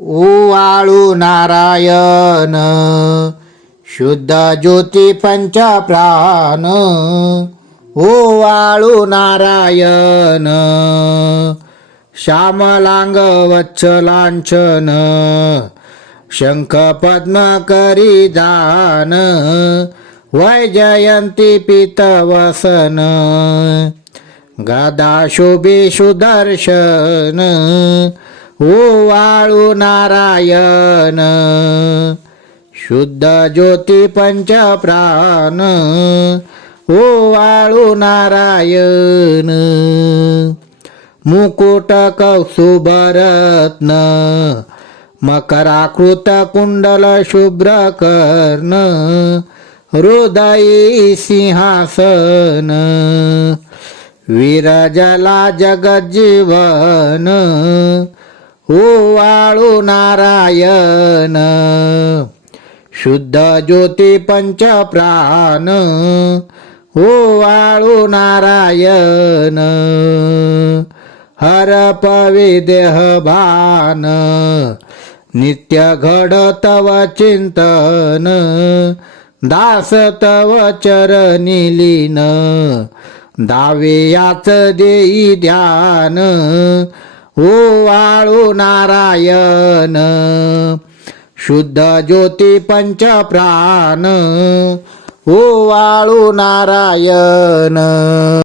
ओवाळू नारायण शुद्ध ज्योती पंच प्राण ओवाळू नारायण श्यामलांग वत्सलांचन शंख पद्म करी दान वैजयंती पितवसन गदा शोभे सुदर्शन हो ओवाळू नारायण शुद्ध ज्योती पंच प्राण हो ओवाळू नारायण मुकुट कौसुभरत्न मकराकृत कुंडल शुभ्र कर्ण हृदयी सिंहासन विरजला हो ओवाळू नारायण शुद्ध ज्योती पंच प्राण हो ओवाळू नारायण हर पवे देह भान नित्य घड तव चिंतन दास तव चरणी लीन दावे याच देई ध्यान हो ओवाळू नारायण शुद्ध ज्योती पंच प्राण हो ओवाळू नारायण.